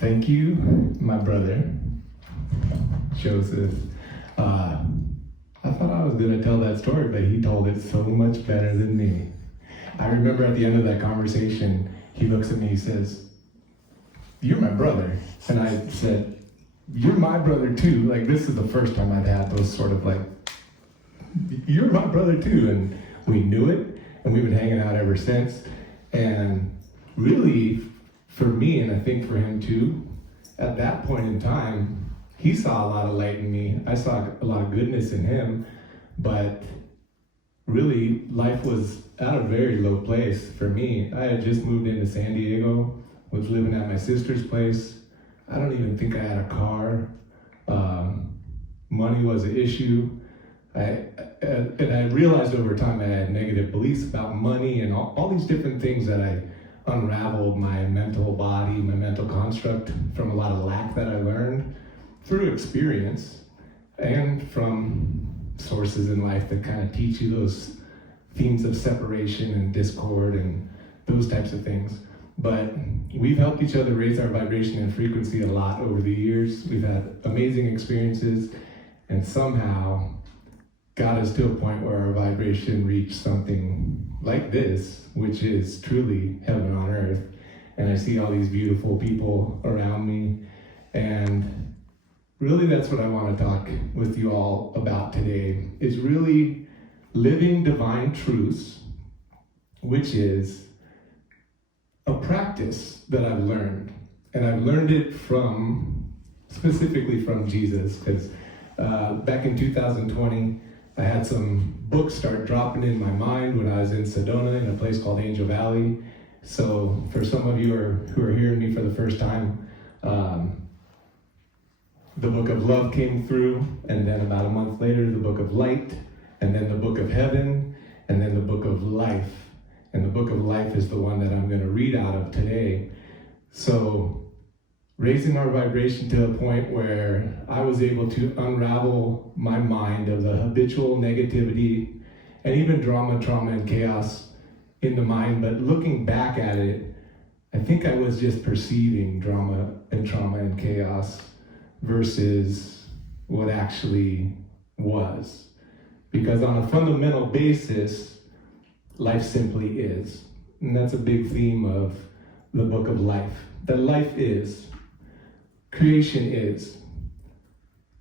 Thank you, my brother, Joseph. I thought I was going to tell that story, but he told it so much better than me. I remember at the end of that conversation, he looks at me, he says, "You're my brother." And I said, "You're my brother too." Like, this is the first time I've had those sort of like, "You're my brother too." And we knew it, and we've been hanging out ever since. And really, for me, and I think for him too, at that point in time, he saw a lot of light in me. I saw a lot of goodness in him, but really, life was at a very low place for me. I had just moved into San Diego, was living at my sister's place. I don't even think I had a car. Money was an issue. And I realized over time I had negative beliefs about money and all these different things that I unraveled my mental body, my mental construct from a lot of lack that I learned through experience and from sources in life that kind of teach you those themes of separation and discord and those types of things. But we've helped each other raise our vibration and frequency a lot over the years. We've had amazing experiences and somehow got us to a point where our vibration reached something like this, which is truly heaven on earth. And I see all these beautiful people around me. And really that's what I want to talk with you all about today, is really living divine truths, which is a practice that I've learned. And I've learned it specifically from Jesus, because back in 2020, I had some books start dropping in my mind when I was in Sedona in a place called Angel Valley. So for some of you who are hearing me for the first time, the book of love came through, and then about a month later, the book of light, and then the book of heaven, and then the book of life. And the book of life is the one that I'm going to read out of today. So raising our vibration to a point where I was able to unravel my mind of the habitual negativity and even drama, trauma, and chaos in the mind. But looking back at it, I think I was just perceiving drama and trauma and chaos versus what actually was. Because on a fundamental basis, life simply is. And that's a big theme of the book of life. That life is. Creation is.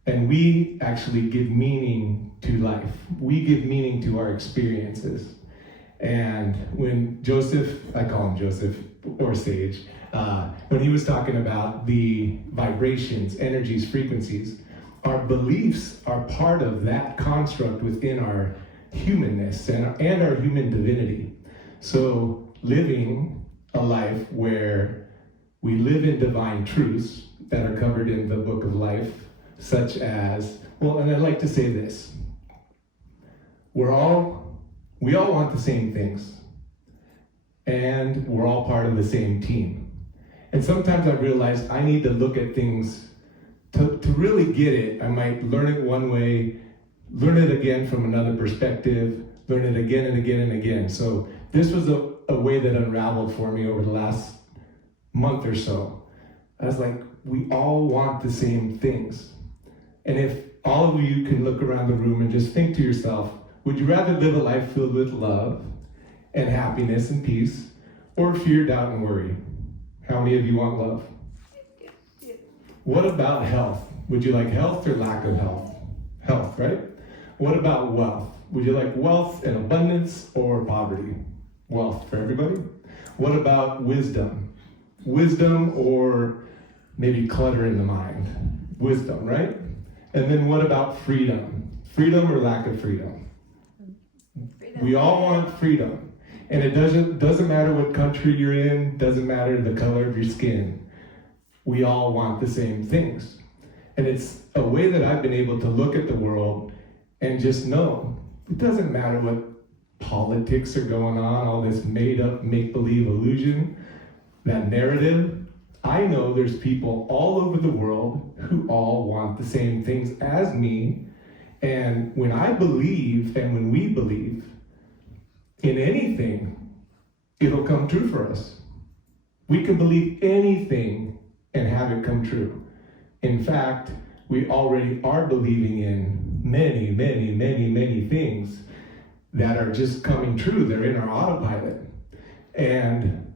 And we actually give meaning to life. We give meaning to our experiences. And when Joseph, I call him Joseph or Sage, when he was talking about the vibrations, energies, frequencies, our beliefs are part of that construct within our humanness and our human divinity. So living a life where we live in divine truths that are covered in the book of life, such as, well, and I'd like to say this, we all want the same things, and we're all part of the same team. And sometimes I realize I need to look at things to really get it. I might learn it one way, learn it again from another perspective, learn it again and again and again. So this was a way that unraveled for me over the last month or so. I was like, we all want the same things. And if all of you can look around the room and just think to yourself, would you rather live a life filled with love and happiness and peace, or fear, doubt, and worry? How many of you want love? What about health? Would you like health or lack of health? Health, right? What about wealth? Would you like wealth and abundance or poverty? Wealth for everybody. What about wisdom? Wisdom or maybe clutter in the mind? Wisdom, right? And then what about freedom? Freedom or lack of freedom? Freedom. We all want freedom. And it doesn't matter what country you're in, doesn't matter the color of your skin. We all want the same things. And it's a way that I've been able to look at the world and just know it doesn't matter what politics are going on, all this made up make-believe illusion, that narrative. I know there's people all over the world who all want the same things as me. And when I believe and when we believe in anything, it'll come true for us. We can believe anything and have it come true. In fact, we already are believing in many, many, many, many things that are just coming true. They're in our autopilot. And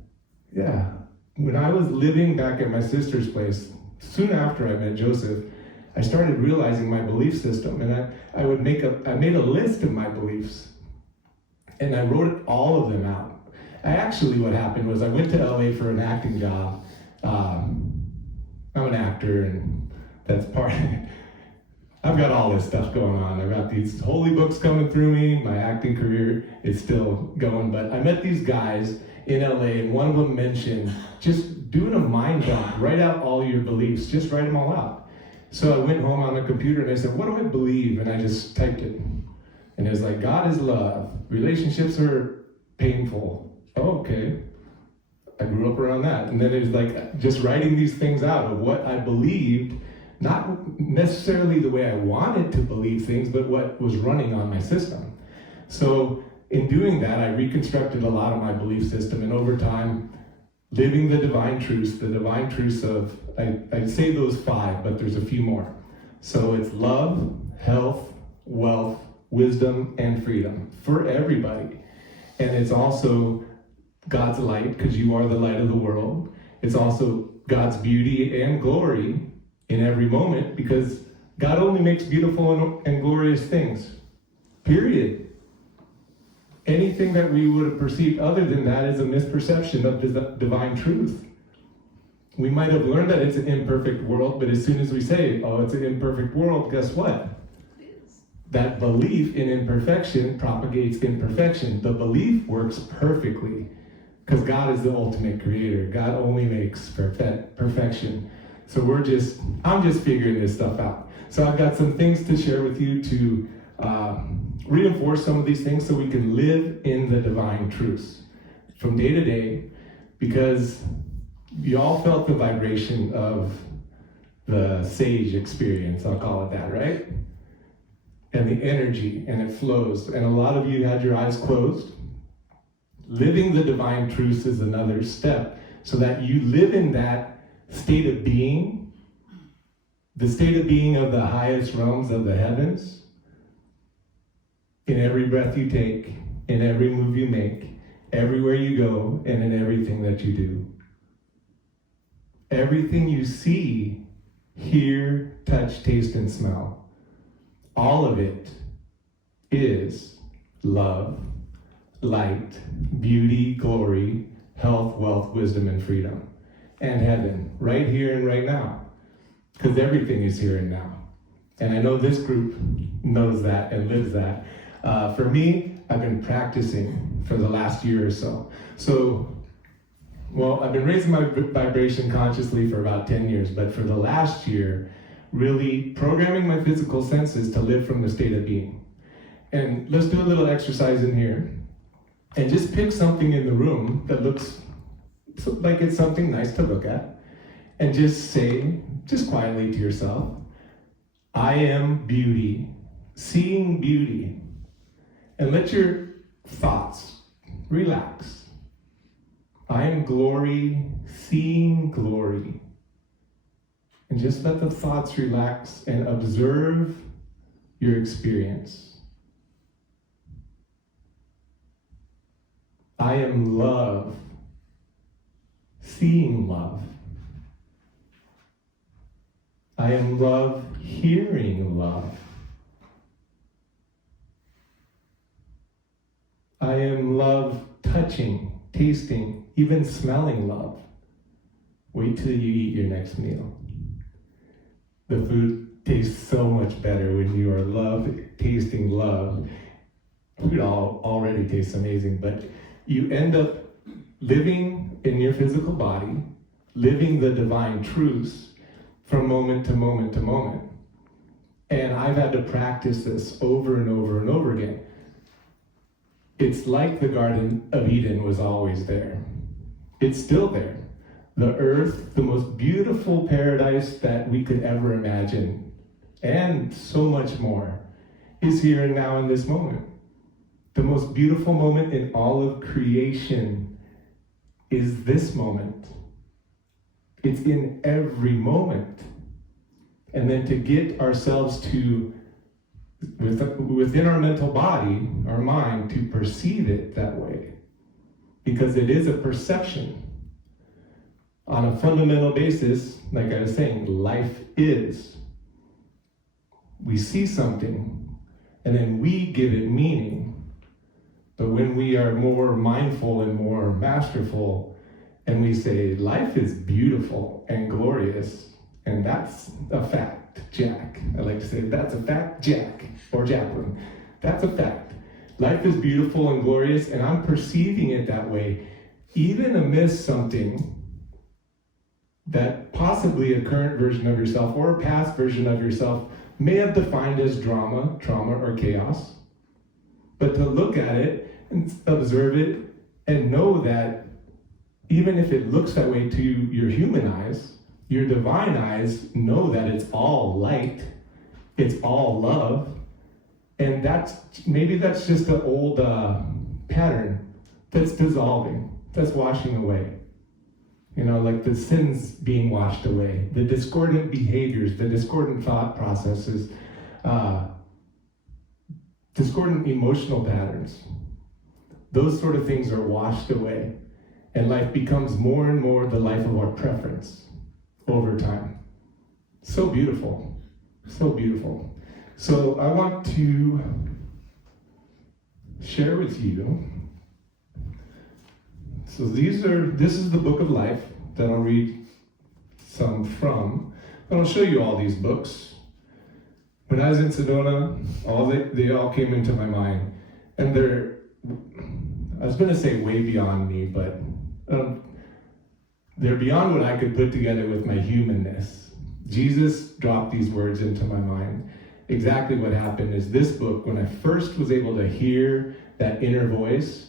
yeah, when I was living back at my sister's place, soon after I met Joseph, I started realizing my belief system, and I made a list of my beliefs, and I wrote all of them out. What happened was I went to LA for an acting job. I'm an actor, and that's part. I've got all this stuff going on. I've got these holy books coming through me. My acting career is still going, but I met these guys in LA, and one of them mentioned just doing a mind dump, write out all your beliefs, just write them all out. So I went home on the computer and I said, what do I believe? And I just typed it. And it was like, God is love. Relationships are painful. Oh, okay. I grew up around that. And then it was like just writing these things out of what I believed, not necessarily the way I wanted to believe things, but what was running on my system. So in doing that, I reconstructed a lot of my belief system. And over time, living the divine truths of, I'd say those 5, but there's a few more. So it's love, health, wealth, wisdom, and freedom for everybody. And it's also God's light, because you are the light of the world. It's also God's beauty and glory in every moment, because God only makes beautiful and glorious things, period. Anything that we would have perceived other than that is a misperception of divine truth. We might have learned that it's an imperfect world, but as soon as we say, oh, it's an imperfect world, guess what? That belief in imperfection propagates imperfection. The belief works perfectly, because God is the ultimate creator. God only makes perfection. So I'm just figuring this stuff out. So I've got some things to share with you to reinforce some of these things so we can live in the divine truths from day to day, because you all felt the vibration of the sage experience, I'll call it that, right? And the energy, and it flows. And a lot of you had your eyes closed. Living the divine truths is another step, so that you live in that state of being, the state of being of the highest realms of the heavens, in every breath you take, in every move you make, everywhere you go, and in everything that you do. Everything you see, hear, touch, taste, and smell, all of it is love, light, beauty, glory, health, wealth, wisdom, and freedom, and heaven, right here and right now, because everything is here and now. And I know this group knows that and lives that. For me, I've been practicing for the last year or so. I've been raising my vibration consciously for about 10 years, but for the last year, really programming my physical senses to live from the state of being. And let's do a little exercise in here, and just pick something in the room that looks like it's something nice to look at, and just say, just quietly to yourself, I am beauty, seeing beauty. And let your thoughts relax. I am glory, seeing glory. And just let the thoughts relax and observe your experience. I am love, seeing love. I am love, hearing love. I am love, touching, tasting, even smelling love. Wait till you eat your next meal. The food tastes so much better when you are tasting love. Food already tastes amazing, but you end up living in your physical body, living the divine truths from moment to moment to moment. And I've had to practice this over and over and over again. It's like the Garden of Eden was always there. It's still there. The earth, the most beautiful paradise that we could ever imagine, and so much more, is here and now in this moment. The most beautiful moment in all of creation is this moment. It's in every moment. And then to get ourselves to, within our mental body, our mind, to perceive it that way. Because it is a perception. On a fundamental basis, like I was saying, life is. We see something, and then we give it meaning. But when we are more mindful and more masterful, and we say, life is beautiful and glorious, and that's a fact, Jack. I like to say, that's a fact, Jack, or Jacqueline. That's a fact. Life is beautiful and glorious, and I'm perceiving it that way, even amidst something that possibly a current version of yourself or a past version of yourself may have defined as drama, trauma, or chaos. But to look at it and observe it and know that even if it looks that way to your human eyes, your divine eyes know that it's all light, it's all love, and maybe that's just an old pattern that's dissolving, that's washing away. You know, like the sins being washed away, the discordant behaviors, the discordant thought processes, discordant emotional patterns. Those sort of things are washed away. And life becomes more and more the life of our preference over time. So beautiful. So beautiful. So I want to share with you. So this is the book of life that I'll read some from. And I'll show you all these books. When I was in Sedona, they all came into my mind. And I was going to say way beyond me, but they're beyond what I could put together with my humanness. Jesus dropped these words into my mind. Exactly what happened is this book, when I first was able to hear that inner voice,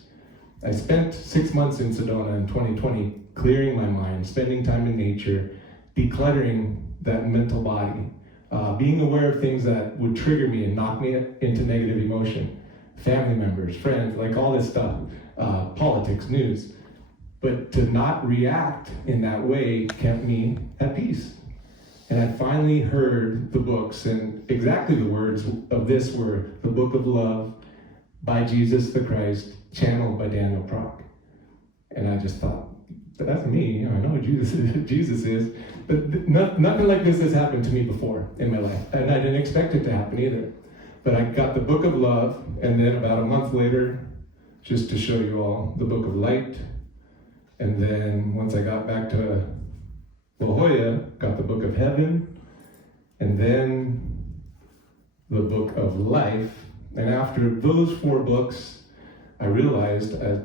I spent 6 months in Sedona in 2020 clearing my mind, spending time in nature, decluttering that mental body, being aware of things that would trigger me and knock me into negative emotion, family members, friends, like all this stuff, politics, news. But to not react in that way kept me at peace. And I finally heard the books, and exactly the words of this were the Book of Love by Jesus the Christ, channeled by Daniel Prok. And I just thought, that's me. I know who Jesus is. But nothing like this has happened to me before in my life. And I didn't expect it to happen either. But I got the Book of Love, and then about a month later, just to show you all, the Book of Light. And then once I got back to La Jolla, got the Book of Heaven, and then the Book of Life. And after those 4 books, I realized I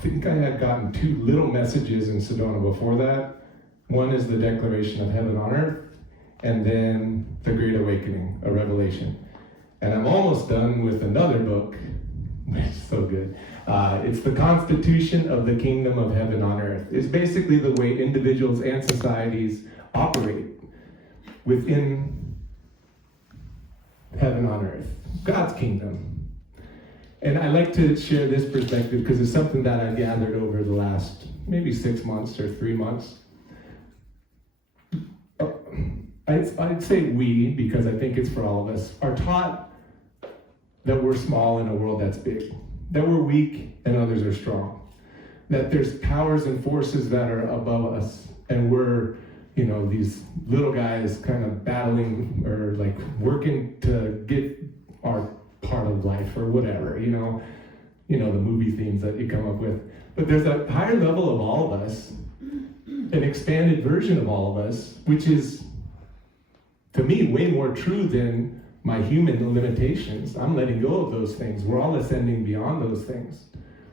think I had gotten 2 little messages in Sedona before that. One is the Declaration of Heaven on Earth, and then the Great Awakening, a Revelation. And I'm almost done with another book, which is so good. It's the Constitution of the Kingdom of Heaven on Earth. It's basically the way individuals and societies operate within heaven on earth, God's kingdom. And I like to share this perspective because it's something that I've gathered over the last maybe 6 months or 3 months. I'd say we, because I think it's for all of us, are taught that we're small in a world that's big, that we're weak and others are strong, that there's powers and forces that are above us, and we're, these little guys kind of battling or like working to get our part of life or whatever, the movie themes that you come up with. But there's a higher level of all of us, an expanded version of all of us, which is, to me, way more true than my human limitations. I'm letting go of those things. We're all ascending beyond those things.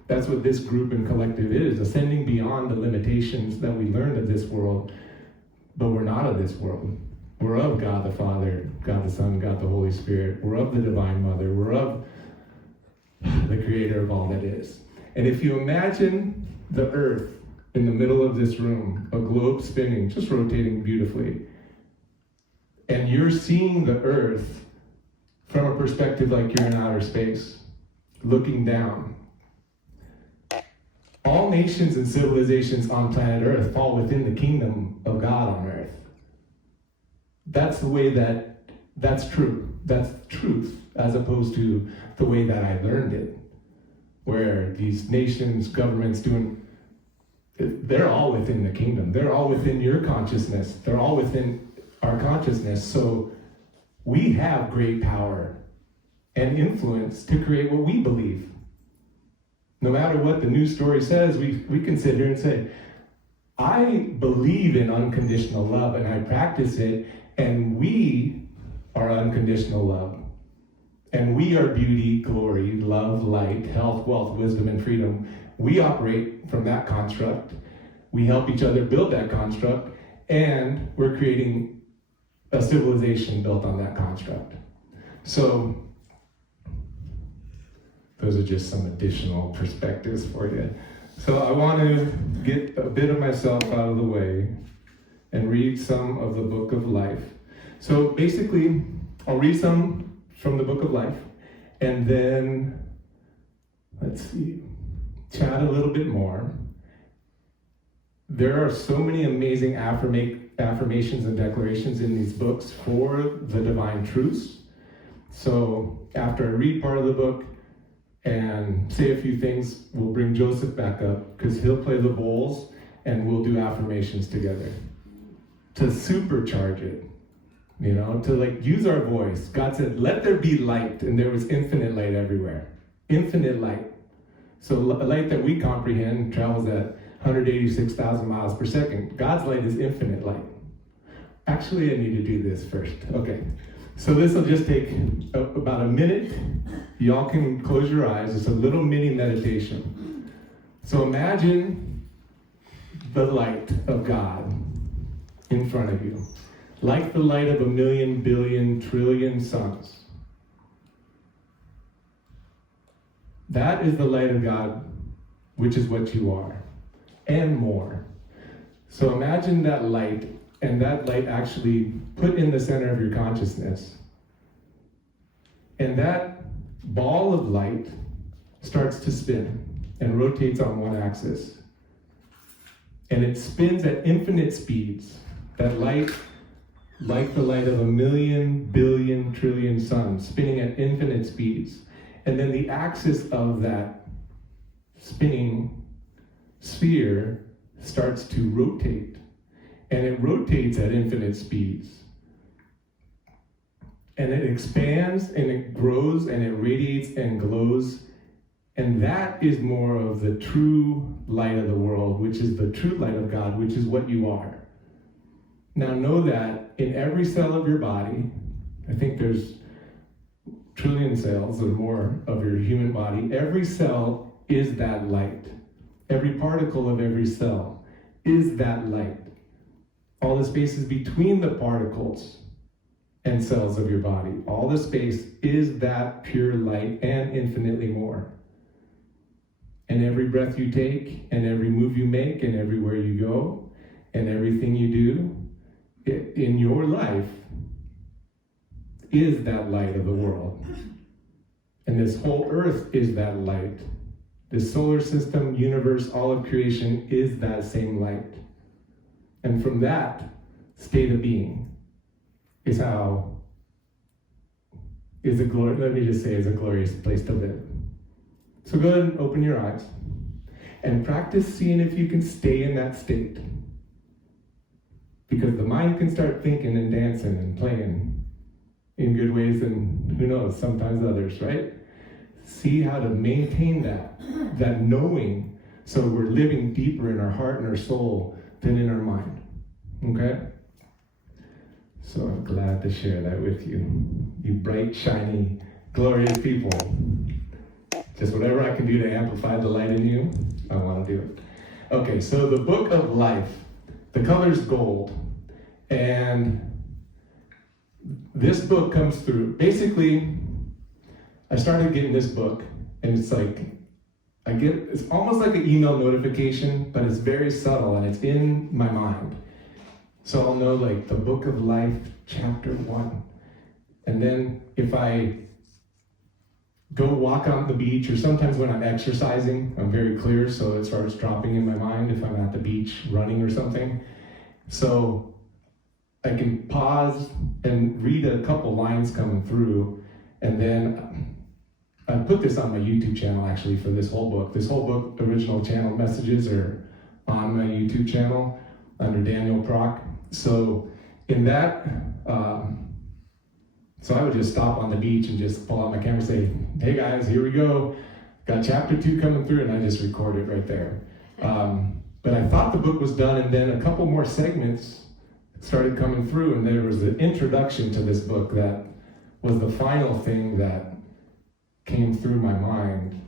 That's what this group and collective is, ascending beyond the limitations that we learned of this world, but we're not of this world. We're of God the Father, God the Son, God the Holy Spirit. We're of the Divine Mother. We're of the Creator of all that is. And if you imagine the earth in the middle of this room, a globe spinning, just rotating beautifully, and you're seeing the earth from a perspective like you're in outer space, looking down, All nations and civilizations on planet Earth fall within the kingdom of God on Earth. That's the way that's true. That's truth, as opposed to the way that I learned it, where these nations, governments they're all within the kingdom. They're all within your consciousness. They're all within our consciousness. So we have great power and influence to create what we believe. No matter what the news story says, we can sit here and say, I believe in unconditional love and I practice it, and we are unconditional love. And we are beauty, glory, love, light, health, wealth, wisdom, and freedom. We operate from that construct. We help each other build that construct, and we're creating a civilization built on that construct. So those are just some additional perspectives for you. So I want to get a bit of myself out of the way and read some of the Book of Life. So basically, I'll read some from the Book of Life, and then, chat a little bit more. There are so many amazing affirmations and declarations in these books for the divine truths. So after I read part of the book and say a few things, we'll bring Joseph back up, because he'll play the bowls and we'll do affirmations together to supercharge it, to use our voice. God said, let there be light, and there was infinite light everywhere. Infinite light. So a light that we comprehend travels at 186,000 miles per second. God's light is infinite light. Actually, I need to do this first. Okay. So this will just take about a minute. Y'all can close your eyes. It's a little mini meditation. So imagine the light of God in front of you, like the light of 1,000,000,000, billion, trillion suns. That is the light of God, which is what you are, and more. So imagine that light, and that light actually put in the center of your consciousness. And that ball of light starts to spin and rotates on one axis. And it spins at infinite speeds. That light, like the light of 1,000,000,000, billion, trillion suns, spinning at infinite speeds. And then the axis of that spinning sphere starts to rotate. And it rotates at infinite speeds. And it expands and it grows and it radiates and glows. And that is more of the true light of the world, which is the true light of God, which is what you are. Now know that in every cell of your body, I think there's trillion cells or more of your human body, every cell is that light. Every particle of every cell is that light. All the spaces between the particles and cells of your body, all the space is that pure light and infinitely more. And every breath you take, and every move you make, and everywhere you go, and everything you do in your life is that light of the world. And this whole earth is that light. The solar system, universe, all of creation is that same light. And from that state of being is a glorious place to live. So go ahead and open your eyes and practice seeing if you can stay in that state. Because the mind can start thinking and dancing and playing in good ways, and who knows, sometimes others, right? See how to maintain that knowing, so we're living deeper in our heart and our soul than in our mind. Okay? So I'm glad to share that with you. You bright, shiny, glorious people. Just whatever I can do to amplify the light in you, I want to do it. Okay, so the Book of Life. The color's gold. And this book comes through. Basically, I started getting this book, and it's almost like an email notification, but it's very subtle and it's in my mind. So I'll know like the Book of Life, chapter 1. And then if I go walk on the beach, or sometimes when I'm exercising, I'm very clear, so it starts dropping in my mind if I'm at the beach running or something. So I can pause and read a couple lines coming through, and then I put this on my YouTube channel actually for this whole book. This whole book, original channel messages, are on my YouTube channel under Daniel Prok. So in that, so I would just stop on the beach and just pull out my camera and say, hey guys, here we go. Got chapter 2 coming through, and I just record it right there. But I thought the book was done, and then a couple more segments started coming through, and there was an introduction to this book that was the final thing that came through my mind,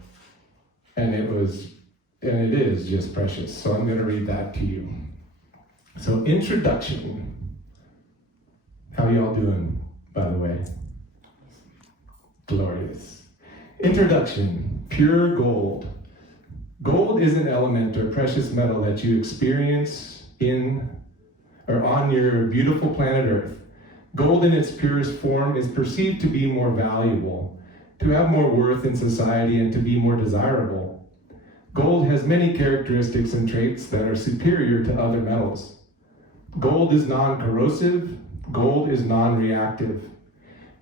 and it is just precious. So I'm going to read that to you. So, introduction. How y'all doing, by the way? Glorious. Introduction. Pure gold. Gold is an element or precious metal that you experience in or on your beautiful planet Earth. Gold in its purest form is perceived to be more valuable, to have more worth in society, and to be more desirable. Gold has many characteristics and traits that are superior to other metals. Gold is non-corrosive, gold is non-reactive,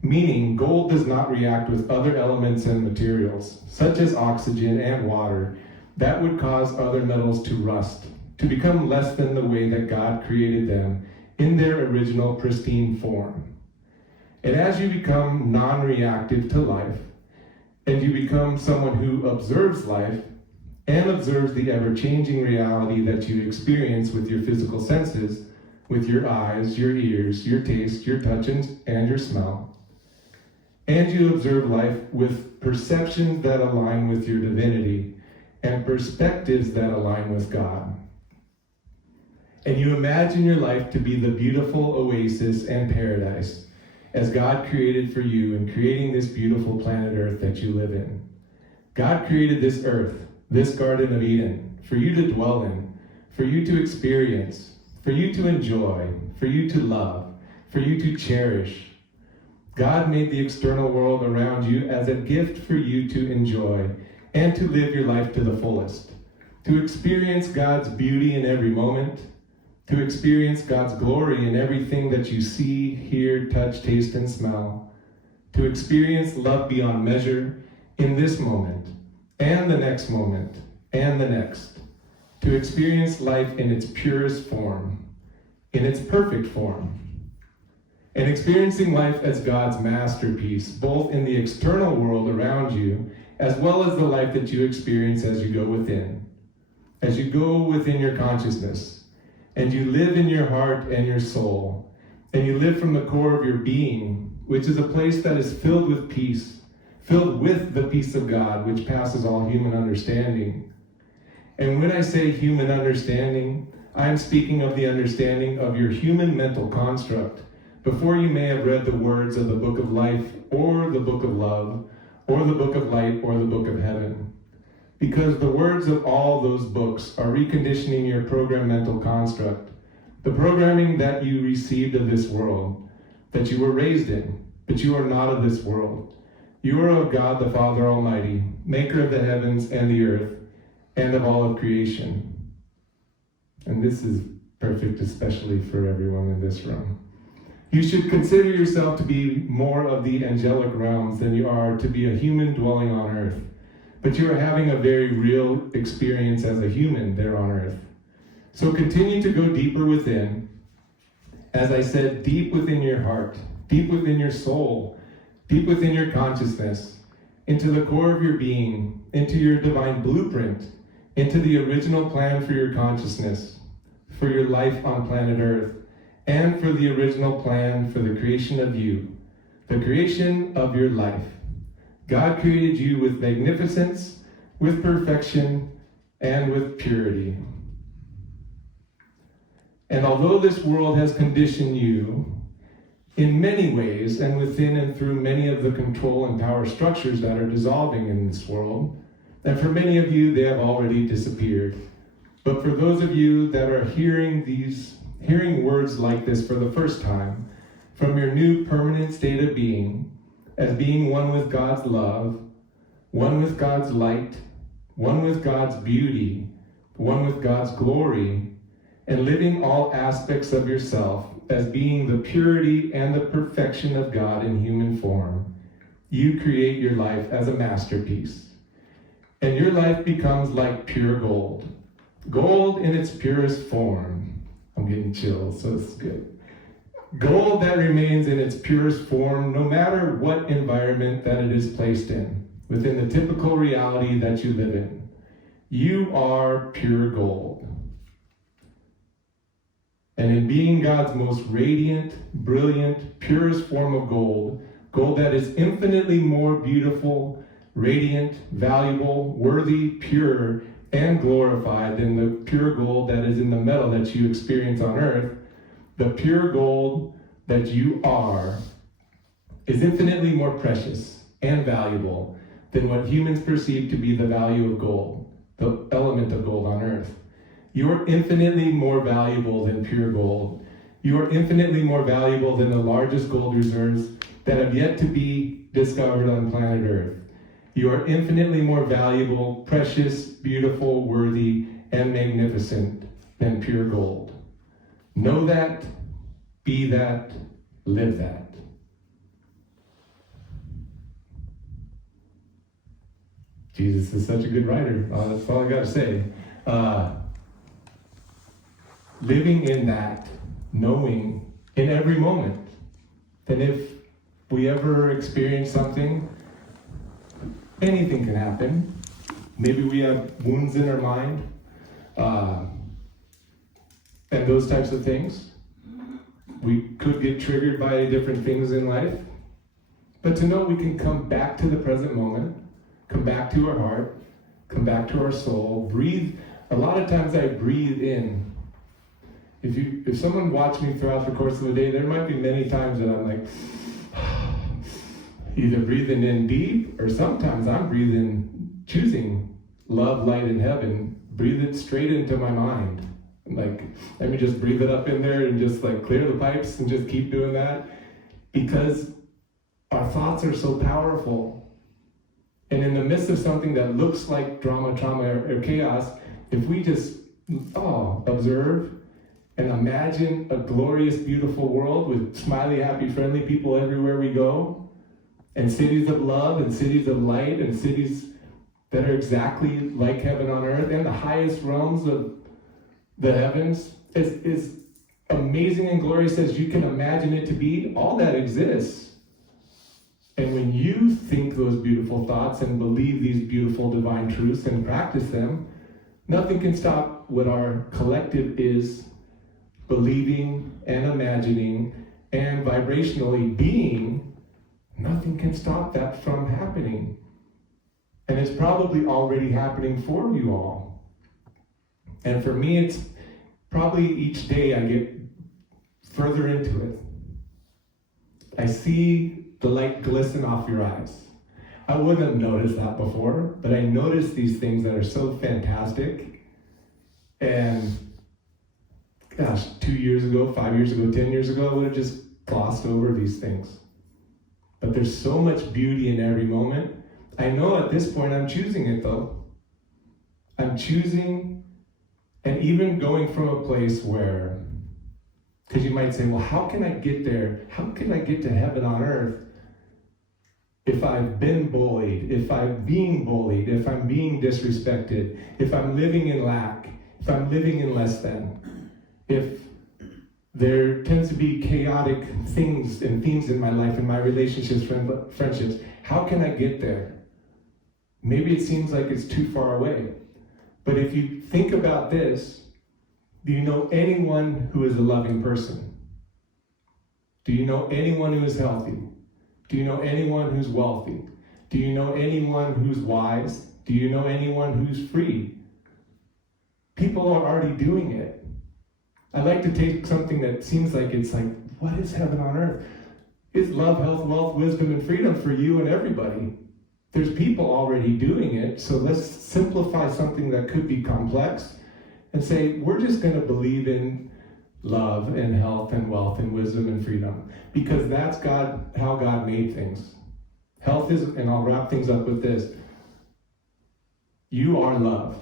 meaning gold does not react with other elements and materials, such as oxygen and water, that would cause other metals to rust, to become less than the way that God created them in their original pristine form. And as you become non-reactive to life, and you become someone who observes life and observes the ever-changing reality that you experience with your physical senses, with your eyes, your ears, your taste, your touch, and your smell, and you observe life with perceptions that align with your divinity and perspectives that align with God. And you imagine your life to be the beautiful oasis and paradise as God created for you in creating this beautiful planet Earth that you live in. God created this earth, this Garden of Eden, for you to dwell in, for you to experience, for you to enjoy, for you to love, for you to cherish. God made the external world around you as a gift for you to enjoy and to live your life to the fullest, to experience God's beauty in every moment, to experience God's glory in everything that you see, hear, touch, taste, and smell, to experience love beyond measure in this moment, and the next moment, and the next, to experience life in its purest form, in its perfect form, and experiencing life as God's masterpiece, both in the external world around you, as well as the life that you experience as you go within your consciousness, and you live in your heart and your soul, and you live from the core of your being, which is a place that is filled with peace, filled with the peace of God, which passes all human understanding. And when I say human understanding, I am speaking of the understanding of your human mental construct, before you may have read the words of the book of life, or the book of love, or the book of light, or the book of heaven. Because the words of all those books are reconditioning your program mental construct, the programming that you received of this world, that you were raised in, but you are not of this world. You are of God the Father Almighty, maker of the heavens and the earth, and of all of creation. And this is perfect, especially for everyone in this room. You should consider yourself to be more of the angelic realms than you are to be a human dwelling on earth. But you are having a very real experience as a human there on earth. So continue to go deeper within, as I said, deep within your heart, deep within your soul, deep within your consciousness, into the core of your being, into your divine blueprint, into the original plan for your consciousness, for your life on planet Earth, and for the original plan for the creation of you, the creation of your life. God created you with magnificence, with perfection, and with purity. And although this world has conditioned you in many ways, and within and through many of the control and power structures that are dissolving in this world, and for many of you, they have already disappeared. But for those of you that are hearing words like this for the first time, from your new permanent state of being, as being one with God's love, one with God's light, one with God's beauty, one with God's glory, and living all aspects of yourself as being the purity and the perfection of God in human form, you create your life as a masterpiece. And your life becomes like pure gold. Gold in its purest form. I'm getting chills, so it's good. Gold that remains in its purest form no matter what environment that it is placed in, within the typical reality that you live in. You are pure gold. And in being God's most radiant, brilliant, purest form of gold, gold that is infinitely more beautiful, radiant, valuable, worthy, pure, and glorified than the pure gold that is in the metal that you experience on earth, the pure gold that you are is infinitely more precious and valuable than what humans perceive to be the value of gold, the element of gold on earth. You are infinitely more valuable than pure gold. You are infinitely more valuable than the largest gold reserves that have yet to be discovered on planet Earth. You are infinitely more valuable, precious, beautiful, worthy, and magnificent than pure gold. Know that, be that, live that. Jesus is such a good writer. That's all I got to say. Living in that, knowing in every moment that if we ever experience something, anything can happen. Maybe we have wounds in our mind, and those types of things. We could get triggered by different things in life. But to know we can come back to the present moment, come back to our heart, come back to our soul, breathe. A lot of times I breathe in. If someone watched me throughout the course of the day, there might be many times that I'm like, either breathing in deep, or sometimes I'm choosing love, light, and heaven, breathe it straight into my mind. Like, let me just breathe it up in there and just like clear the pipes and just keep doing that. Because our thoughts are so powerful. And in the midst of something that looks like drama, trauma, or chaos, if we just observe and imagine a glorious, beautiful world with smiley, happy, friendly people everywhere we go, and cities of love and cities of light and cities that are exactly like heaven on earth and the highest realms of the heavens is amazing and glorious as you can imagine it to be. All that exists. And when you think those beautiful thoughts and believe these beautiful divine truths and practice them, nothing can stop what our collective is believing and imagining and vibrationally being. Nothing can stop that from happening. And it's probably already happening for you all. And for me, it's probably each day I get further into it. I see the light glisten off your eyes. I wouldn't have noticed that before, but I noticed these things that are so fantastic. And gosh, 2 years ago, 5 years ago, 10 years ago, I would have just glossed over these things. But there's so much beauty in every moment. I know at this point I'm choosing it though. I'm choosing, and even going from a place where, because you might say, well, how can I get there? How can I get to heaven on earth if I've been bullied, if I'm being bullied, if I'm being disrespected, if I'm living in lack, if I'm living in less than, if there tends to be chaotic things and themes in my life, in my relationships, friendships. How can I get there? Maybe it seems like it's too far away. But if you think about this, do you know anyone who is a loving person? Do you know anyone who is healthy? Do you know anyone who's wealthy? Do you know anyone who's wise? Do you know anyone who's free? People are already doing it. I like to take something that seems like it's like, what is heaven on earth? It's love, health, wealth, wisdom, and freedom for you and everybody. There's people already doing it, so let's simplify something that could be complex and say, we're just going to believe in love and health and wealth and wisdom and freedom, because that's how God made things. Health is, and I'll wrap things up with this, You are love.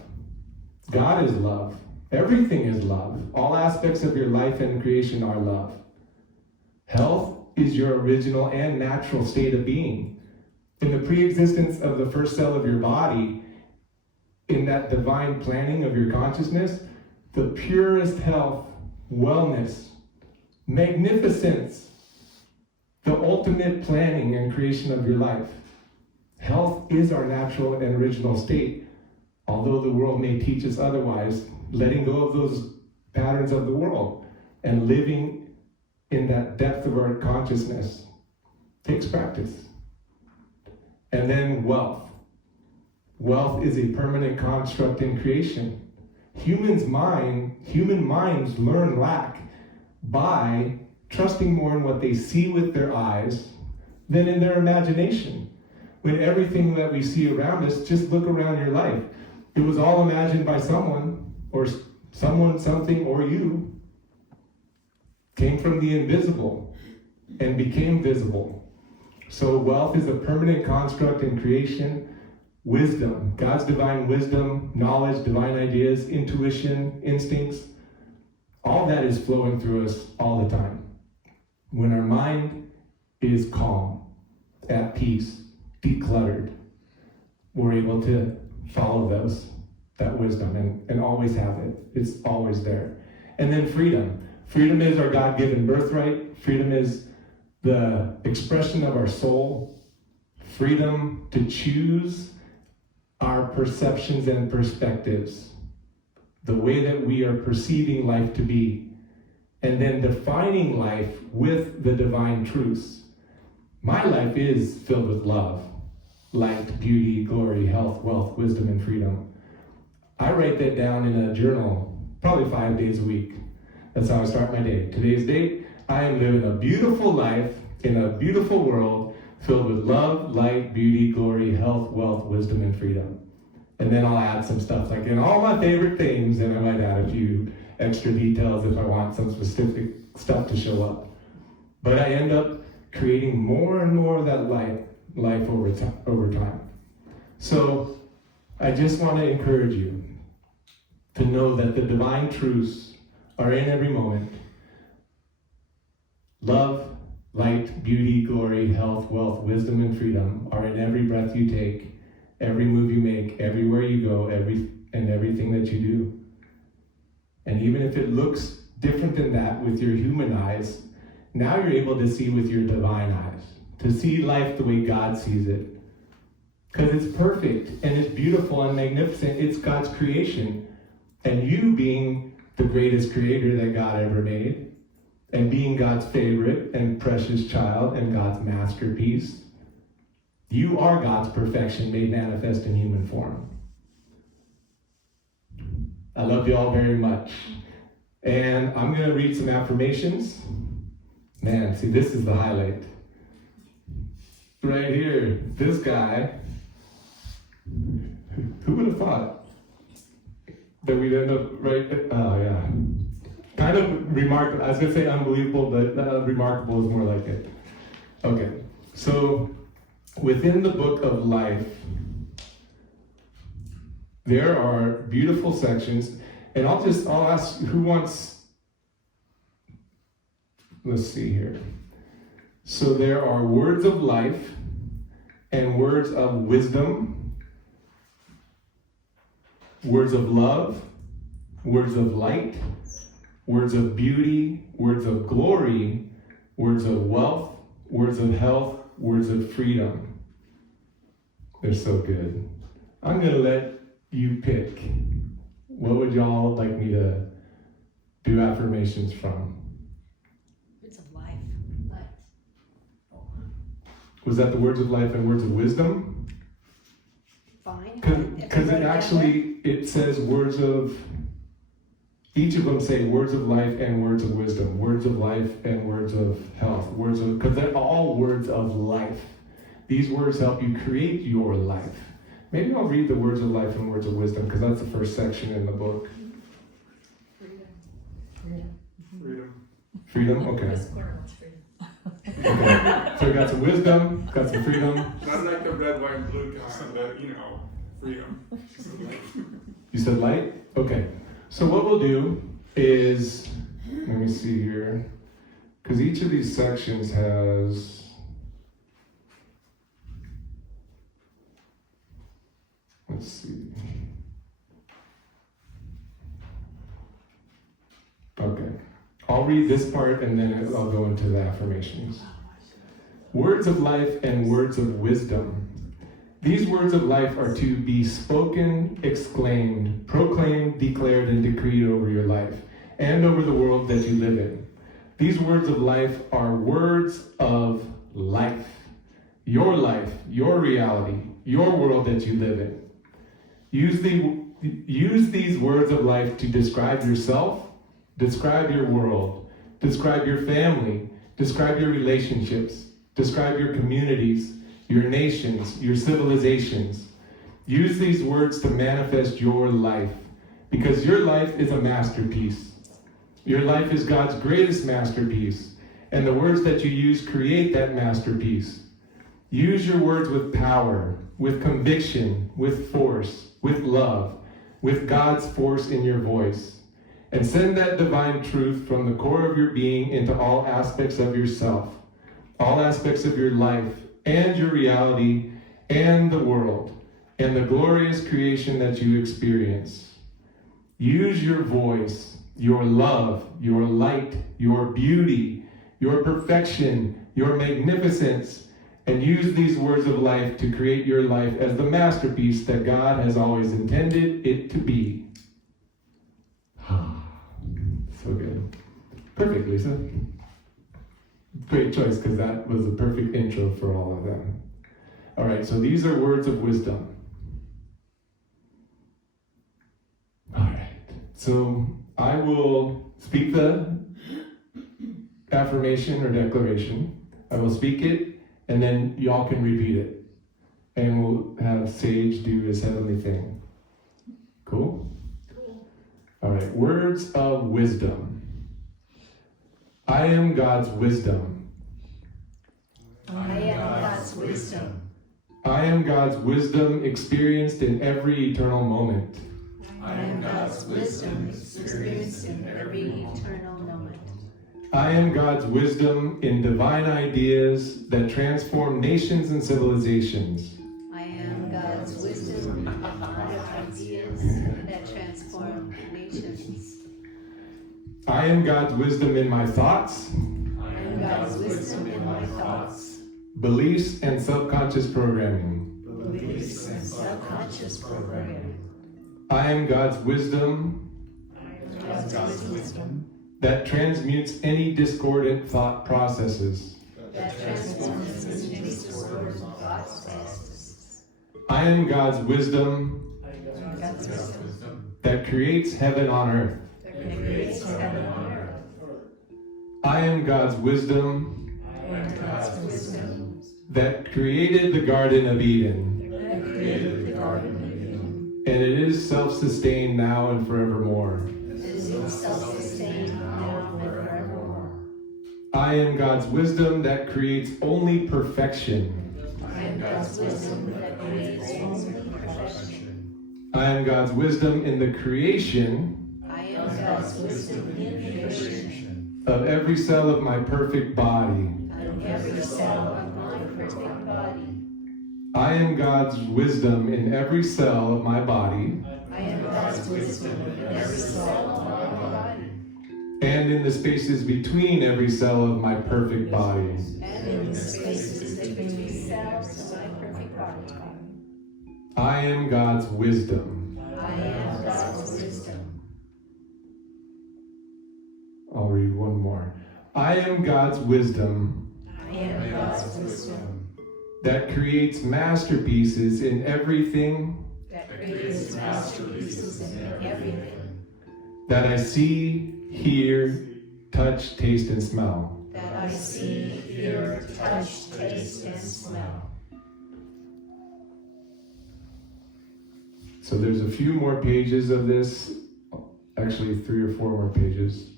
God is love. Everything is love. All aspects of your life and creation are love. Health is your original and natural state of being. In the pre-existence of the first cell of your body, in that divine planning of your consciousness, the purest health, wellness, magnificence, the ultimate planning and creation of your life. Health is our natural and original state. Although the world may teach us otherwise, letting go of those patterns of the world and living in that depth of our consciousness takes practice. And then wealth. Wealth is a permanent construct in creation. Human minds learn lack by trusting more in what they see with their eyes than in their imagination. When everything that we see around us, just look around your life. It was all imagined by someone, or someone, something, or you. Came from the invisible and became visible. So wealth is a permanent construct in creation. Wisdom, God's divine wisdom, knowledge, divine ideas, intuition, instincts, all that is flowing through us all the time. When our mind is calm, at peace, decluttered, we're able to follow that wisdom and always have it. It's always there. And then freedom. Freedom is our God-given birthright. Freedom is the expression of our soul. Freedom to choose our perceptions and perspectives, the way that we are perceiving life to be, and then defining life with the divine truths. My life is filled with love, light, beauty, glory, health, wealth, wisdom, and freedom. I write that down in a journal probably 5 days a week. That's how I start my day. Today's date, I am living a beautiful life in a beautiful world filled with love, light, beauty, glory, health, wealth, wisdom, and freedom. And then I'll add some stuff like in all my favorite things, and I might add a few extra details if I want some specific stuff to show up. But I end up creating more and more of that life over time. So I just want to encourage you to know that the divine truths are in every moment. Love, light, beauty, glory, health, wealth, wisdom, and freedom are in every breath you take, every move you make, everywhere you go, and everything that you do. And even if it looks different than that with your human eyes, now you're able to see with your divine eyes, to see life the way God sees it. Because it's perfect, and it's beautiful and magnificent. It's God's creation. And you being the greatest creator that God ever made, and being God's favorite and precious child and God's masterpiece, you are God's perfection made manifest in human form. I love you all very much. And I'm going to read some affirmations. Man, see, this is the highlight. Right here, this guy. Who would have thought that we'd end up right? Oh, yeah. Kind of remarkable. I was going to say unbelievable, but remarkable is more like it. Okay, so within the book of life, there are beautiful sections, and I'll ask who wants, let's see here. So there are words of life and words of wisdom, words of love, words of light, words of beauty, words of glory, words of wealth, words of health, words of freedom. They're so good. I'm going to let you pick. What would y'all like me to do affirmations from? Words of life. Was that the words of life and words of wisdom? Fine. Because it says words of, each of them say words of life and words of wisdom, words of life and words of health, because they're all words of life. These words help you create your life. Maybe I'll read the words of life and words of wisdom, because that's the first section in the book. Freedom? Okay. Okay. So we got some wisdom, got some freedom. Not like the red, white, and blue kind, but Freedom. You said light? Okay. So what we'll do is, let me see here, because each of these sections has, let's see. Okay. I'll read this part and then I'll go into the affirmations. Words of life and words of wisdom. These words of life are to be spoken, exclaimed, proclaimed, declared, and decreed over your life and over the world that you live in. These words of life are words of life. Your life, your reality, your world that you live in. Use these words of life to describe yourself, describe your world, describe your family, describe your relationships, describe your communities, your nations, your civilizations. Use these words to manifest your life, because your life is a masterpiece. Your life is God's greatest masterpiece, and the words that you use create that masterpiece. Use your words with power, with conviction, with force, with love, with God's force in your voice, and send that divine truth from the core of your being into all aspects of yourself, all aspects of your life, and your reality, and the world, and the glorious creation that you experience. Use your voice, your love, your light, your beauty, your perfection, your magnificence, and use these words of life to create your life as the masterpiece that God has always intended it to be. So good. Perfect, Lisa. Great choice, because that was the perfect intro for all of them. All right, so these are words of wisdom. All right, so I will speak the affirmation or declaration. I will speak it, and then y'all can repeat it. And we'll have Sage do his heavenly thing. Cool? All right, words of wisdom. I am God's wisdom. I am God's wisdom. I am God's wisdom experienced in every eternal moment. I am God's wisdom experienced in every eternal moment. I am God's wisdom in divine ideas that transform nations and civilizations. I am God's wisdom in divine ideas that transform nations. I am God's wisdom in my thoughts, I am God's wisdom in my thoughts, beliefs, and subconscious programming. beliefs, and subconscious programming. I am God's wisdom God's wisdom that transmutes any discordant thought processes. that transforms into disorders and thought processes. I am God's wisdom God's wisdom that creates heaven on earth. that creates heaven on earth. I am God's wisdom I am God's wisdom that created the Garden of Eden, that created the Garden of Eden. and it is self-sustained now and forevermore. It is self-sustained now and forevermore. I am God's wisdom that creates only perfection. I am God's wisdom that creates only perfection. I am God's wisdom in the creation I am God's wisdom in creation of every cell of my perfect body. of every cell of my perfect body. I am God's wisdom in every cell of my body I am God's wisdom in every cell of my body and in the spaces between every cell of my perfect body. and in the spaces between cells of my perfect body. I am God's wisdom. I am God's wisdom. I'll read one more. I am God's wisdom I am God's wisdom that creates masterpieces in everything that creates masterpieces in everything that I see, hear, touch, taste, and smell. that I see, hear, touch, taste, and smell. So there's a few more pages of this, actually 3 or 4 more pages.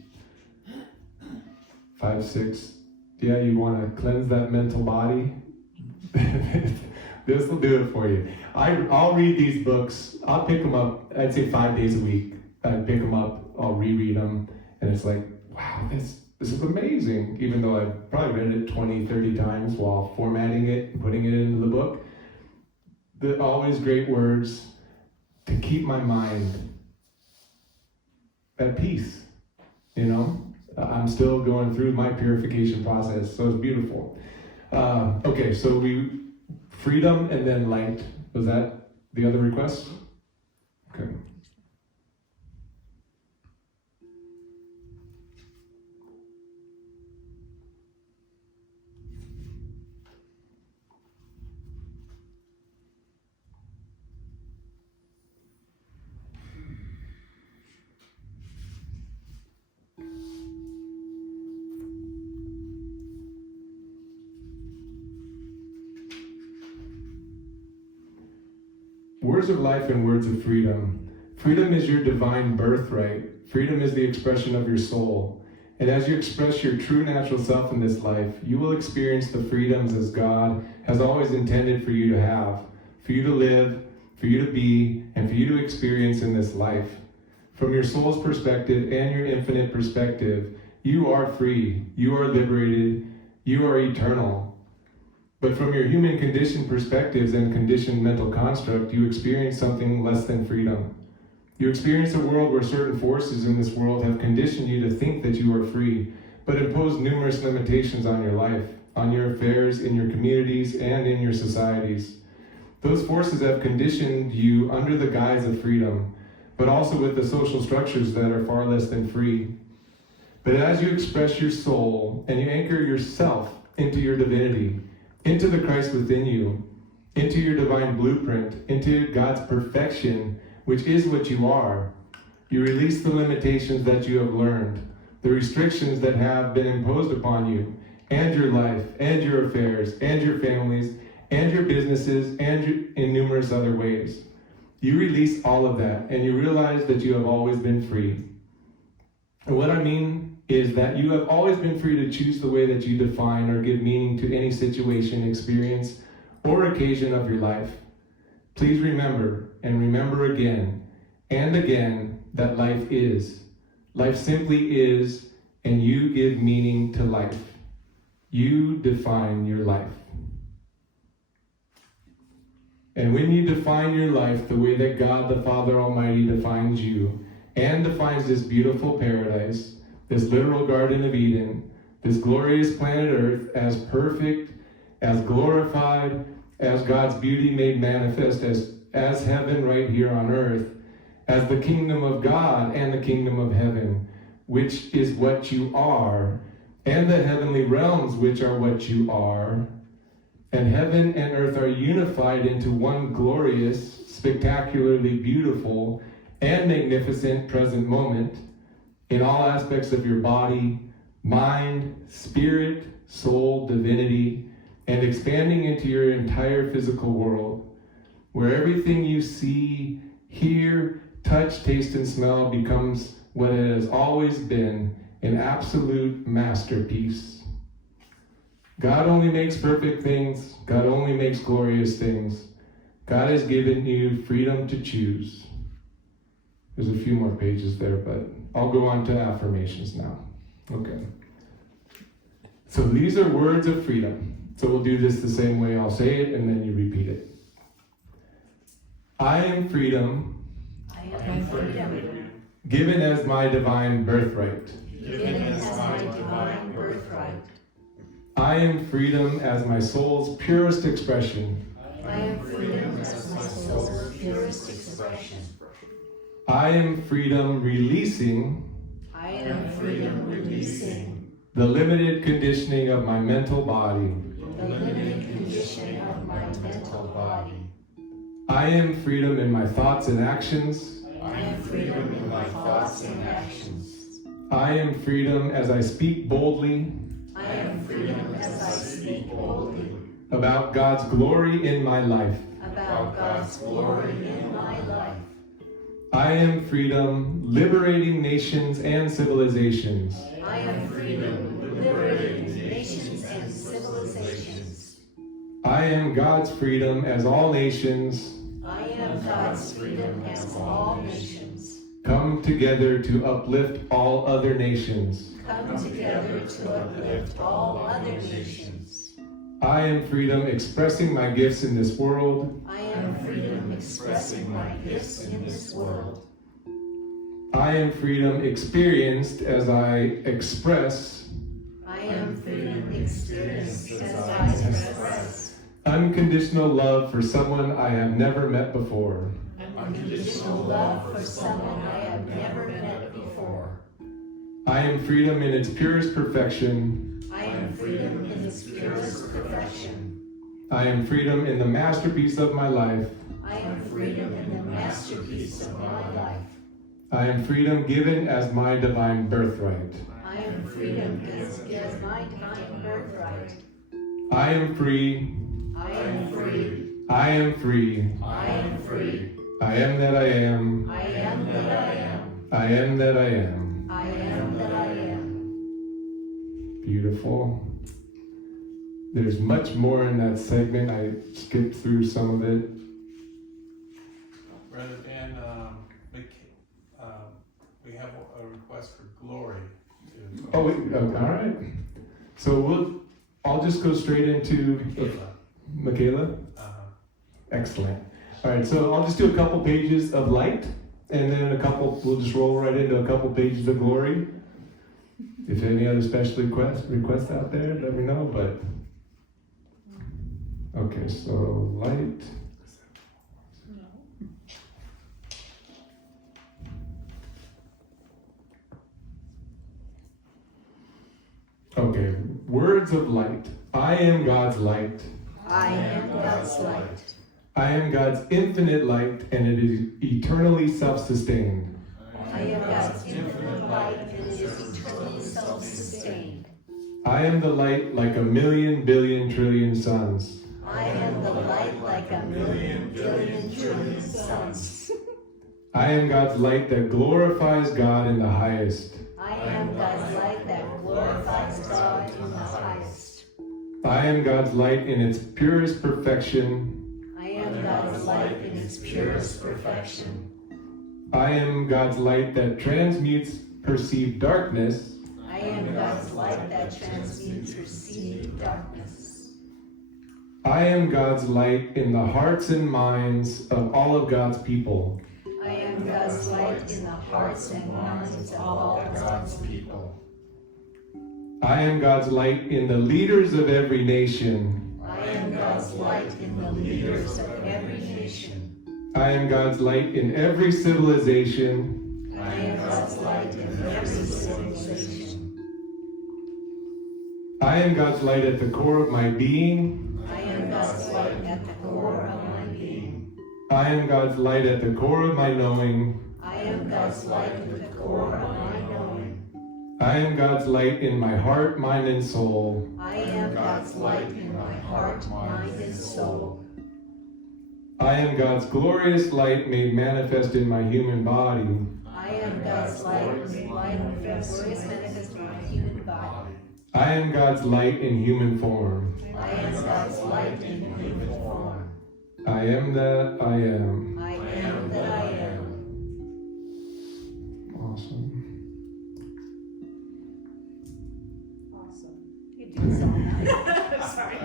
5, 6. Yeah, you want to cleanse that mental body? This will do it for you. I'll read these books. I'll pick them up, I'd say 5 days a week. I'd pick them up, I'll reread them, and it's like, wow, this is amazing. Even though I've probably read it 20, 30 times while formatting it and putting it into the book. Always great words to keep my mind at peace, you know? I'm still going through my purification process, so it's beautiful. Okay, so freedom and then light. Was that the other request? Okay. Words of life and words of freedom. Freedom is your divine birthright. Freedom is the expression of your soul. And as you express your true natural self in this life, you will experience the freedoms as God has always intended for you to have, for you to live, for you to be, and for you to experience in this life. From your soul's perspective and your infinite perspective, you are free, you are liberated, you are eternal. But from your human conditioned perspectives and conditioned mental construct, you experience something less than freedom. You experience a world where certain forces in this world have conditioned you to think that you are free, but impose numerous limitations on your life, on your affairs, in your communities, and in your societies. Those forces have conditioned you under the guise of freedom, but also with the social structures that are far less than free. But as you express your soul and you anchor yourself into your divinity, into the Christ within you, into your divine blueprint, into God's perfection, which is what you are, you release the limitations that you have learned, the restrictions that have been imposed upon you, and your life, and your affairs, and your families, and your businesses, and in numerous other ways. You release all of that, and you realize that you have always been free. And what I mean is that you have always been free to choose the way that you define or give meaning to any situation, experience, or occasion of your life. Please remember, and remember again, and again, that life is. Life simply is, and you give meaning to life. You define your life. And when you define your life the way that God the Father Almighty defines you, and defines this beautiful paradise, this literal Garden of Eden, this glorious planet Earth, as perfect, as glorified, as God's beauty made manifest, as heaven right here on earth, as the kingdom of God and the kingdom of heaven, which is what you are, and the heavenly realms, which are what you are, and heaven and earth are unified into one glorious, spectacularly beautiful, and magnificent present moment, in all aspects of your body, mind, spirit, soul, divinity, and expanding into your entire physical world, where everything you see, hear, touch, taste, and smell becomes what it has always been, an absolute masterpiece. God only makes perfect things. God only makes glorious things. God has given you freedom to choose. There's a few more pages there, but I'll go on to affirmations now. Okay. So these are words of freedom. So we'll do this the same way. I'll say it and then you repeat it. I am freedom. I am freedom. Given as my divine birthright. Given as my divine birthright. I am freedom as my soul's purest expression. I am freedom as my soul's purest expression. I am freedom releasing. I am freedom releasing. The limited conditioning of my mental body. The limited conditioning of my mental body. I am freedom in my thoughts and actions. I am freedom in my thoughts and actions. I am freedom as I speak boldly. I am freedom as I speak boldly. About God's glory in my life. About God's glory in my life. I am freedom liberating nations and civilizations. I am freedom liberating nations and civilizations. I am God's freedom as all nations I am God's freedom as all nations come together to uplift all other nations. come together to uplift all other nations. I am freedom expressing my gifts in this world. I am freedom expressing my gifts in this world. I am freedom experienced as I express I am freedom experienced as I express unconditional love for someone I have never met before. unconditional love for someone I have never met before. I am freedom in its purest perfection. I am freedom in its purest perfection. I am freedom in the masterpiece of my life. I am freedom in the masterpiece of my life. I am freedom given as my divine birthright. I am freedom as my divine birthright. I am free. I am free. I am free. I am free. I am that I am. I am that I am. I am that I am. I am that I am. Beautiful. There's much more in that segment. I skipped through some of it. Brother Dan, we have a request for glory. Oh, wait, all right. So I'll just go straight into Michaela. Excellent. All right, so I'll just do a couple pages of light, and then we'll just roll right into a couple pages of glory. If any other special requests out there, let me know, but. Okay, so light. Okay, words of light. I am God's light. I am God's light. I am God's infinite light, and it is eternally self-sustained. I am God's infinite light, and it is eternally self-sustained. I am the light like a million, billion, trillion suns. I am the light like a million, billion, trillion suns. I am God's light that glorifies God in the highest. I am God's light that glorifies God in the highest. I am God's light in its purest perfection. I am God's light in its purest perfection. I am God's light that transmutes perceived darkness. I am God's light that transmutes perceived darkness. I am God's light in the hearts and minds of all of God's people. I am God's light in the hearts and minds of all God's people. I am God's light in the leaders of every nation. I am God's light in the leaders of every nation. I am God's light in every civilization. I am God's light in every civilization. I am God's light at the core of my being. I am God's light at the core of my being. I am God's light at the core of my knowing. I am God's light at the core of my knowing. I am God's light in my heart, mind, and soul. I am God's light in my heart, mind, and soul. I am God's glorious light made manifest in my human body. I am God's light made manifest in my human body. I am God's light in human form. I am God's light in human form. I am that I am. I am that I am. Awesome. Awesome. You do so nice. Sorry.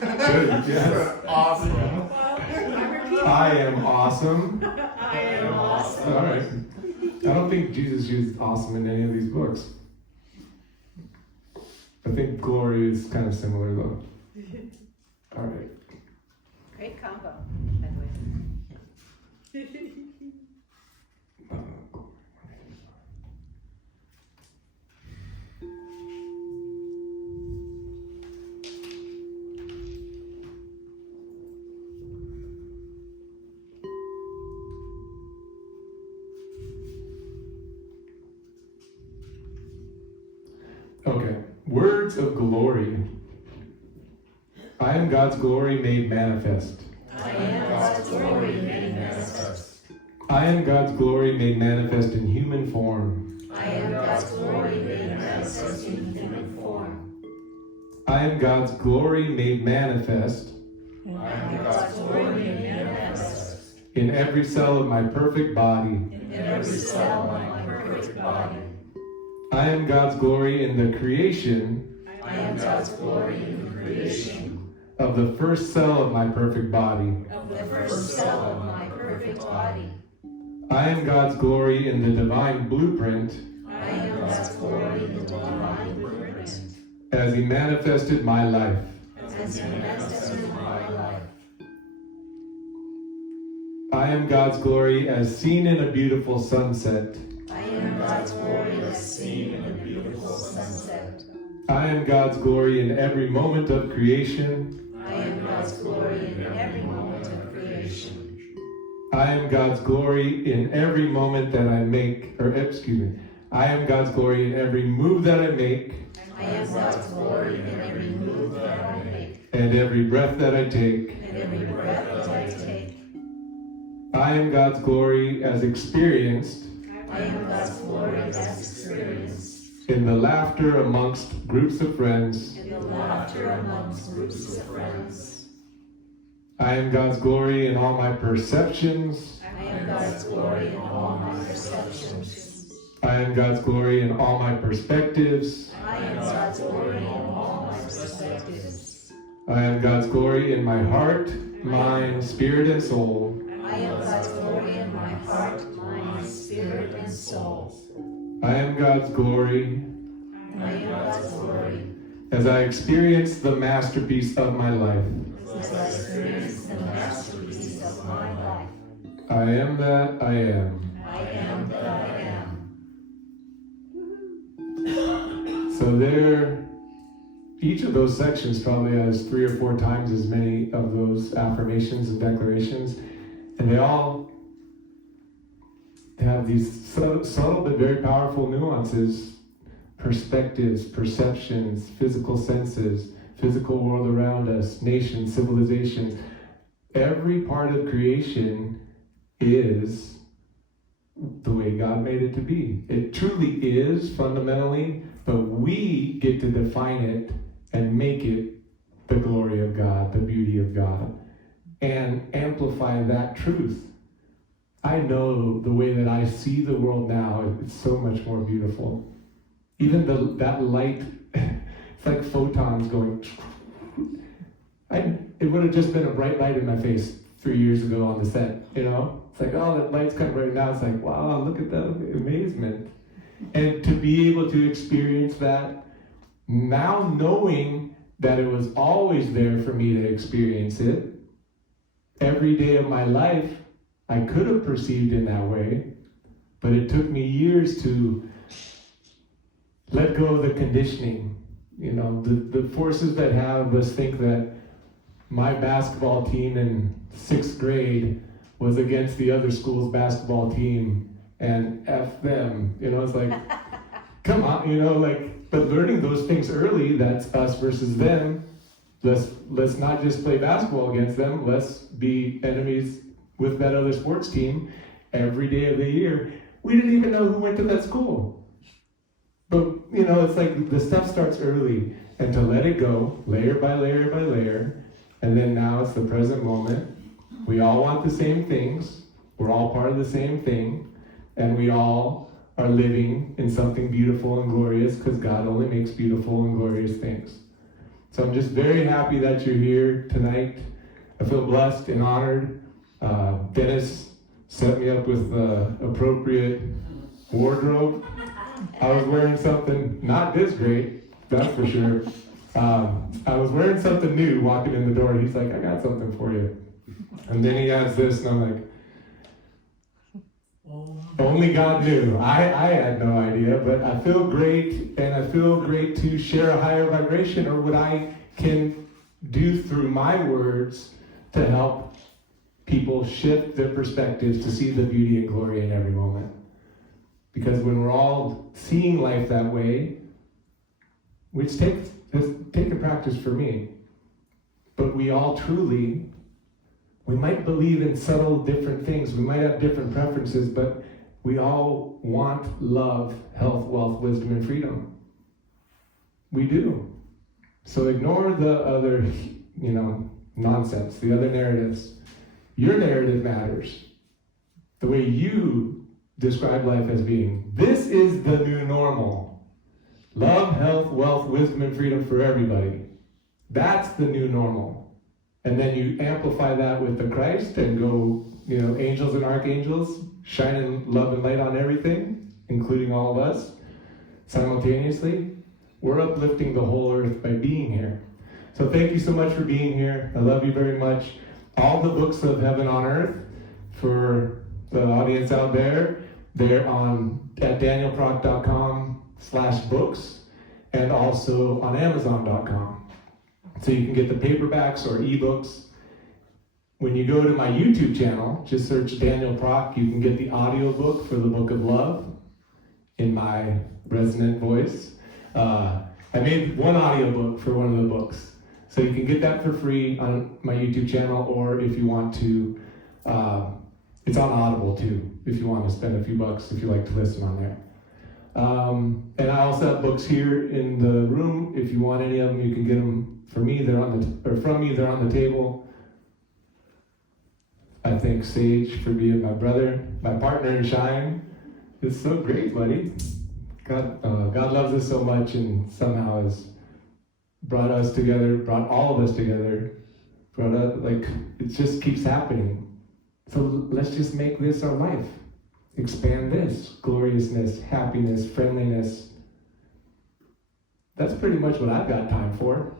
Good, yes. Awesome. I am awesome. I am awesome. All right. I don't think Jesus used awesome in any of these books. I think glory is kind of similar though. All right. Great combo, by the way. Okay. Words of glory. I am God's glory made manifest. I am God's glory made manifest. I am God's glory made manifest in human form. I am God's glory made manifest in human form. I am God's glory made manifest I am God's glory manifest in every cell of my perfect body. in every cell of my perfect body. I am God's glory in the creation I am God's glory in the creation of the first cell of my perfect body. of the first cell of my perfect body. I am God's glory in the divine blueprint I am God's glory in the divine blueprint as He manifested my life. as He manifested my life. I am God's glory as seen in a beautiful sunset. I am God's glory as seen in a beautiful sunset. I am God's glory in every moment of creation. I am God's glory in every moment of creation. I am God's glory in every moment that I make, I am God's glory in every move that I make I am God's glory in every move that I make and every breath that I take. and every breath that I take. I am God's glory as experienced I am God's glory as experienced in the laughter amongst groups of friends. in the laughter amongst groups of friends. I am God's glory in all my perceptions. I am God's glory in all my perceptions. I am God's glory in all my perspectives. I am God's glory in all my perspectives. I am God's glory in my heart, mind, spirit, and soul. I am God's glory in my heart, mind, spirit, and soul. I am God's glory I am God's glory as I experience the masterpiece of my life. as I experience the masterpiece of my life. I am that I am. I am that I am. So each of those sections probably has 3 or 4 times as many of those affirmations and declarations, and they all have these subtle but very powerful nuances, perspectives, perceptions, physical senses, physical world around us, nations, civilizations. Every part of creation is the way God made it to be. It truly is fundamentally, but we get to define it and make it the glory of God, the beauty of God, and amplify that truth. I know the way that I see the world now, it's so much more beautiful. Even that light, it's like photons going. It would have just been a bright light in my face 3 years ago on the set, you know? It's like, oh, that light's kind of bright now. It's like, wow, look at that amazement. And to be able to experience that, now knowing that it was always there for me to experience it, every day of my life, I could have perceived in that way, but it took me years to let go of the conditioning. You know, the forces that have us think that my basketball team in 6th grade was against the other school's basketball team, and F them. You know, it's like, come on, you know, like, but learning those things early, that's us versus them. Let's not just play basketball against them, let's be enemies with that other sports team every day of the year. We didn't even know who went to that school. But, you know, it's like the stuff starts early, and to let it go, layer by layer by layer, and then now it's the present moment. We all want the same things, we're all part of the same thing, and we all are living in something beautiful and glorious because God only makes beautiful and glorious things. So I'm just very happy that you're here tonight. I feel blessed and honored. Dennis set me up with the appropriate wardrobe. I was wearing something not this great, that's for sure. I was wearing something new walking in the door, and he's like, I got something for you. And then he has this, and I'm like, only God knew. I had no idea, but I feel great, and I feel great to share a higher vibration, or what I can do through my words to help people shift their perspectives to see the beauty and glory in every moment. Because when we're all seeing life that way, which takes taken practice for me, but we all truly, we might believe in subtle different things, we might have different preferences, but we all want love, health, wealth, wisdom, and freedom. We do. So ignore the other, nonsense, the other narratives. Your narrative matters. The way you describe life as being. This is the new normal. Love, health, wealth, wisdom, and freedom for everybody. That's the new normal. And then you amplify that with the Christ and go, angels and archangels, shining love and light on everything, including all of us, simultaneously. We're uplifting the whole earth by being here. So thank you so much for being here. I love you very much. All the books of Heaven on Earth, for the audience out there, they're at danielprok.com/books and also on amazon.com. So you can get the paperbacks or ebooks. When you go to my YouTube channel, just search Daniel Prok. You can get the audiobook for the Book of Love in my resonant voice. I made one audiobook for one of the books. So you can get that for free on my YouTube channel, or if you want to, it's on Audible too, if you want to spend a few bucks, if you like to listen on there. And I also have books here in the room. If you want any of them, you can get them from me. They're on the table. I thank Sage for being my brother, my partner in shine. It's so great, buddy. God loves us so much, and somehow has brought us together, brought all of us together. It just keeps happening. So let's just make this our life. Expand this gloriousness, happiness, friendliness. That's pretty much what I've got time for.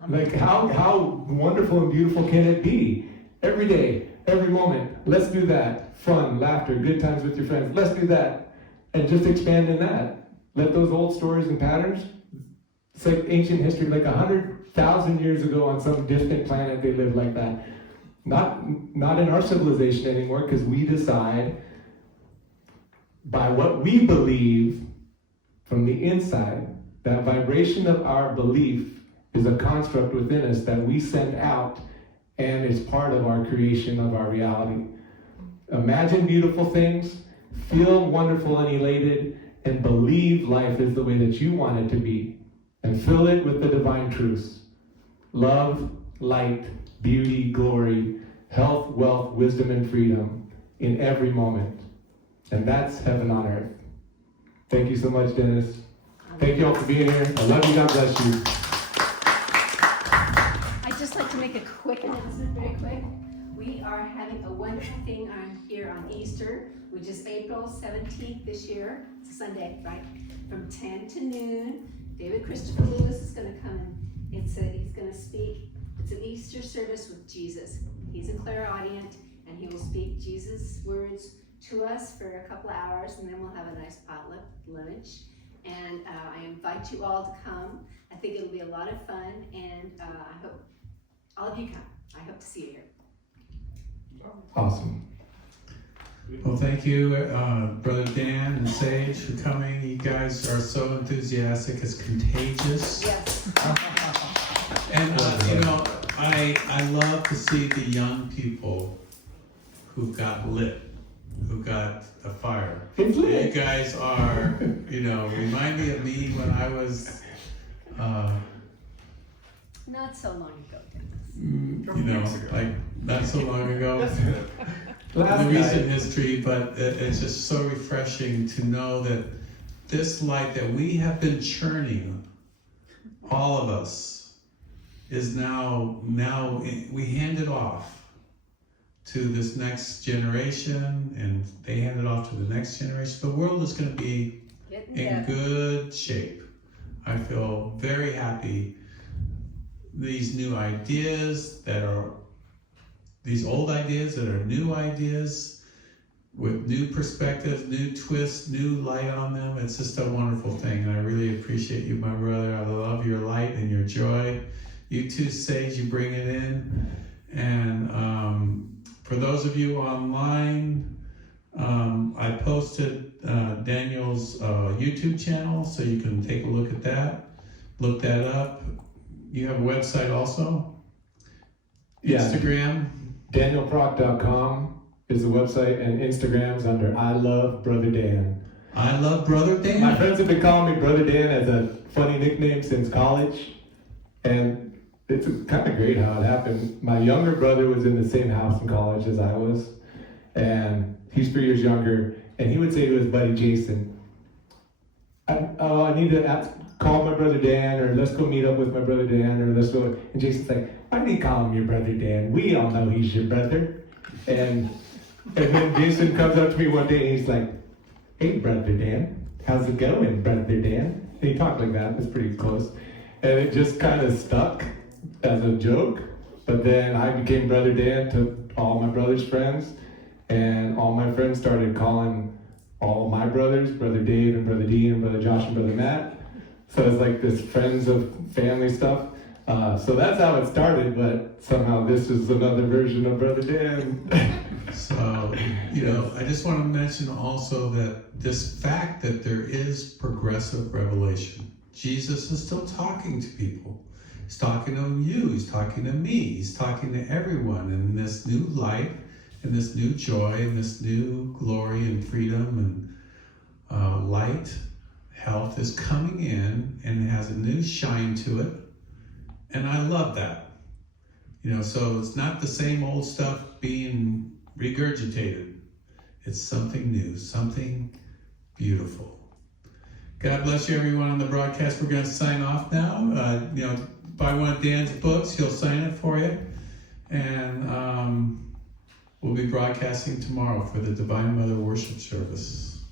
How wonderful and beautiful can it be? Every day, every moment, let's do that. Fun, laughter, good times with your friends. Let's do that. And just expand in that. Let those old stories and patterns, it's like ancient history, like 100,000 years ago on some distant planet, they lived like that. Not in our civilization anymore, because we decide by what we believe from the inside. That vibration of our belief is a construct within us that we send out, and is part of our creation of our reality. Imagine beautiful things, feel wonderful and elated, and believe life is the way that you want it to be. And fill it with the divine truths. Love, light, beauty, glory, health, wealth, wisdom, and freedom in every moment. And that's heaven on earth. Thank you so much, Dennis. Thank you all for being here. I love you. God bless you. I'd just like to make a quick announcement, very quick. We are having a wonderful thing here on Easter, which is April 17th this year. It's a Sunday, right? From 10 to noon. David Christopher Lewis is going to come and he's going to speak. It's an Easter service with Jesus. He's a clairaudient, and he will speak Jesus' words to us for a couple of hours, and then we'll have a nice potluck lunch. And I invite you all to come. I think it'll be a lot of fun, and I hope all of you come. I hope to see you here. Awesome. Well, thank you, Brother Dan and Sage, for coming. You guys are so enthusiastic. It's contagious. Yes. And, I love to see the young people who got lit, who got a fire. It's lit. You guys are, remind me of me when I was, Not so long ago. not so long ago. In recent history, but it's just so refreshing to know that this light that we have been churning, all of us, is now we hand it off to this next generation, and they hand it off to the next generation. The world is going to be in good shape. I feel very happy. These new ideas these old ideas that are new ideas with new perspectives, new twists, new light on them. It's just a wonderful thing, and I really appreciate you, my brother. I love your light and your joy. You too, Sage, you bring it in. And for those of you online, I posted Daniel's YouTube channel, so you can take a look at that. Look that up. You have a website also? Yeah. Instagram? DanielProk.com is the website, and Instagram's under I Love Brother Dan. I love Brother Dan? My friends have been calling me Brother Dan as a funny nickname since college, and it's kind of great how it happened. My younger brother was in the same house in college as I was, and he's 3 years younger, and he would say to his buddy Jason, I need to call my brother Dan, or let's go meet up with my brother Dan, or let's go. And Jason's like, why do you call him your brother Dan? We all know he's your brother. And then Jason comes up to me one day and he's like, hey, brother Dan, how's it going, brother Dan? And he talked like that, it's pretty close. And it just kind of stuck as a joke. But then I became brother Dan to all my brother's friends, and all my friends started calling all my brothers, brother Dave and brother Dean and brother Josh and brother Matt. So it's like this friends of family stuff. So that's how it started, but somehow this is another version of brother Dan. So, I just want to mention also that this fact that there is progressive revelation. Jesus is still talking to people. He's talking to you, he's talking to me, he's talking to everyone in this new light, in this new joy, in this new glory and freedom and light. Health is coming in and it has a new shine to it. And I love that. So it's not the same old stuff being regurgitated. It's something new, something beautiful. God bless you, everyone on the broadcast. We're going to sign off now. Buy one of Dan's books. He'll sign it for you. And we'll be broadcasting tomorrow for the Divine Mother Worship Service.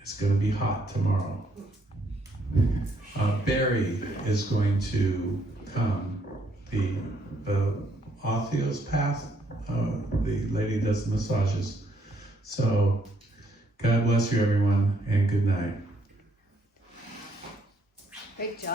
It's going to be hot tomorrow. Barry is going to come. The osteopath, the lady does the massages. So, God bless you, everyone, and good night. Great job.